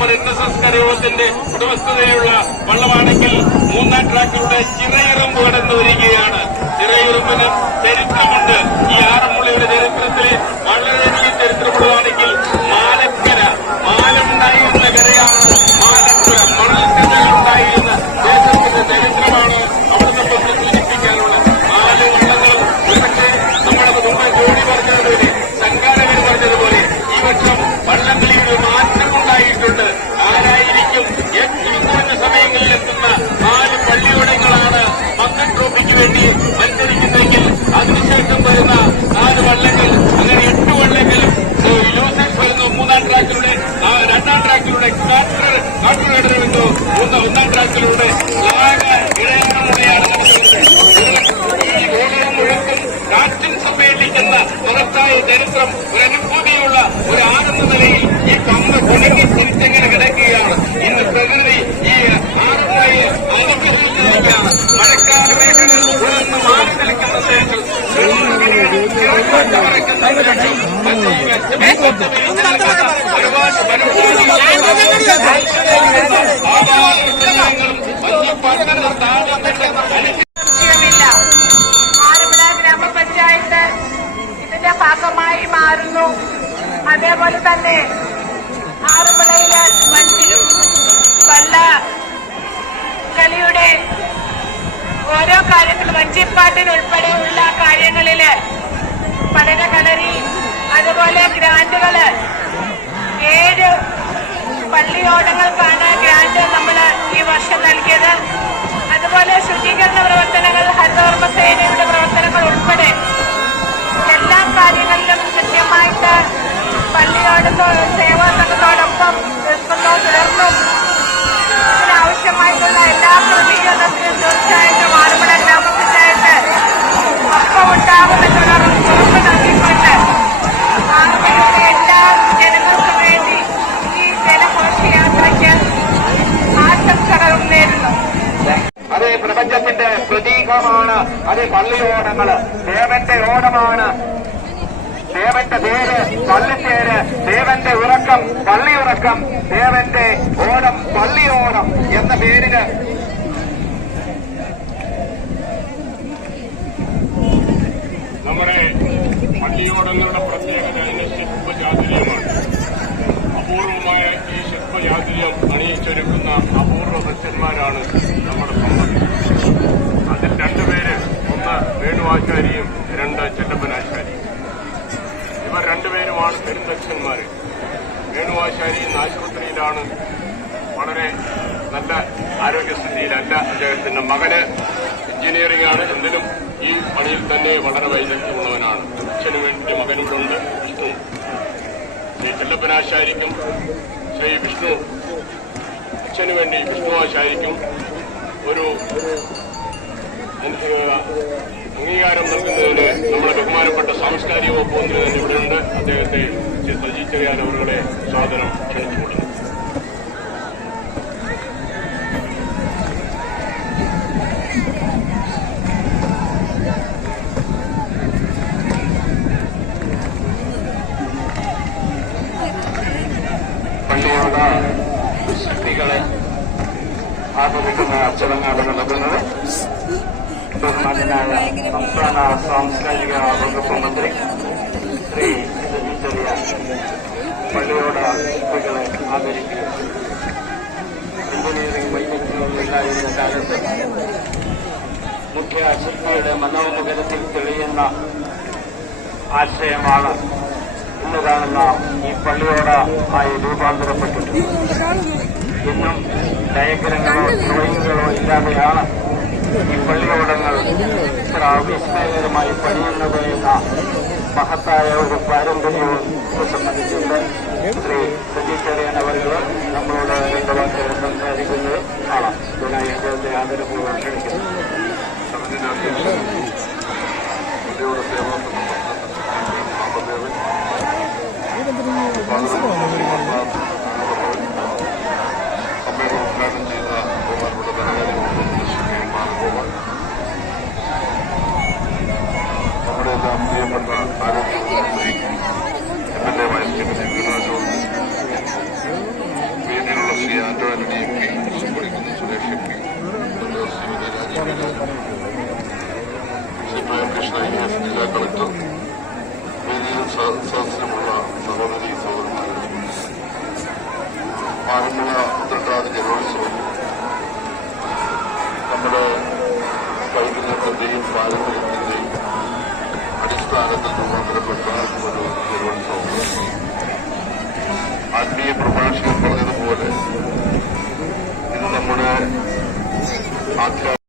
Number N S S കരയോഗത്തിന്റെ മൂന്നാം ട്രാക്കിലൂടെ ചിറയിറമ്പ് കടന്നു വരികയാണ് ചിറയിറമ്പിന് ചരിത്രമുണ്ട്. ഈ ഗ്രാമപഞ്ചായത്ത് ഇതിന്റെ ഭാഗമായി മാറുന്നു. അതേപോലെ തന്നെ ആറന്മുളയിലെ വണ്ടി വള്ള കളിയുടെ ഓരോ കാര്യങ്ങളും വഞ്ചിപ്പാട്ടിനുൾപ്പെടെയുള്ള കാര്യങ്ങളിൽ പഠന കളരി അതുപോലെ ഗ്രാൻഡുകൾ ഏഴ് പള്ളിയോടങ്ങൾക്കാണ് ഗ്രാൻഡ് നമ്മൾ ഈ വർഷം നൽകിയത്. അതുപോലെ ശുചീകരണ പ്രവർത്തനങ്ങൾ ഹരിതകർമ്മ സേനയുടെ പ്രവർത്തനങ്ങൾ ഉൾപ്പെടെ പ്രതീകമാണ് പള്ളിയോടങ്ങൾ ദേവന്റെ ഓണമാണ് ദേവന്റെ പേര് പള്ളിത്തേര് ദേവന്റെ ഉറക്കം പള്ളി ഉറക്കം ദേവന്റെ ഓണം പള്ളിയോണം എന്ന പേരിന് നമ്മുടെ പള്ളിയോടങ്ങളുടെ പ്രത്യേകത അതിന്റെ ശില്പചാതുര്യമാണ്. അപൂർവമായ ഈ ശില്പചാതുര്യം അണിയിച്ചൊരുക്കുന്ന അപൂർവ ഭക്തന്മാരാണ് പെരുന്തച്ഛന്മാര് വേണുവാശാരി ഇന്ന് ആശുപത്രിയിലാണ് വളരെ നല്ല ആരോഗ്യസ്ഥിതിയിലല്ല അദ്ദേഹത്തിന്റെ മകന് എഞ്ചിനീയറിംഗ് ആണ്. എന്തിനും ഈ പണിയിൽ തന്നെ വളരെ വൈദഗ്ധ്യമുള്ളവനാണ്. അച്ഛന് വേണ്ടി മകനിവിടുണ്ട് വിഷ്ണു. ശ്രീ ചെല്ലപ്പനാശാരിക്കും ശ്രീ വിഷ്ണു. അച്ഛനു വേണ്ടി വിഷ്ണു ആശാരിക്കും ഒരു അംഗീകാരം നൽകുന്നതിന് നമ്മുടെ ബഹുമാനപ്പെട്ട സാംസ്കാരിക വകുപ്പ് മന്ത്രി തന്നെ ഇവിടെയുണ്ട് അദ്ദേഹത്തെ സജി ചെറിയാൻ അവരുടെ സ്വാഗതം ക്ഷണിച്ചുകൊള്ളുന്നു. പള്ളിയോട് ശക്തികളെ ചടങ്ങാണ് നടക്കുന്നത്. ബഹുമാനായ സംസ്ഥാന സാംസ്കാരിക വകുപ്പ് മന്ത്രി ശ്രീ സജി ചെറിയ പള്ളിയോട് കുട്ടികളെ ആദരിക്കുക എഞ്ചിനീയറിംഗ് വൈദ്യുതികളില്ലായിരുന്ന കാലത്ത് മുഖ്യ ശില്പിയുടെ മനോമുഖരത്തിൽ തെളിയുന്ന ആശയമാണ് ഇന്ന് കാണുന്ന ഈ പള്ളിയോട് ആയി രൂപാന്തരപ്പെട്ടിട്ടുണ്ട്. ഇന്നും ഡയഗ്രങ്ങളോ ഡ്രോയിങ്ങുകളോ ഇല്ലാതെയാണ് ഈ പള്ളിയോടങ്ങൾ ഇത്ര അവിസ്മയകരമായി പണിയുന്നത് എന്ന മഹത്തായ ഒരു പാരമ്പര്യവും സംബന്ധിച്ചുണ്ട് ശ്രീ സജി ചെറിയൻ അവർ നമ്മളോട് രണ്ട് വാക്കുകൾ സംസാരിക്കുന്നത് കാണാം. ഇതിനായി അദ്ദേഹത്തെ ആദരപൂർവം ക്ഷണിക്കുന്നു. program here, but uh, I was doing MLA Vice Chairman in Gujarat. We did not see under an MP, supporting the leadership. Sipaya Krishna here, Jilla Collector. We did ആത്മീയ പ്രഭാഷണം പറഞ്ഞതുപോലെ ഇത് നമ്മുടെ ആധ്യാത്മിക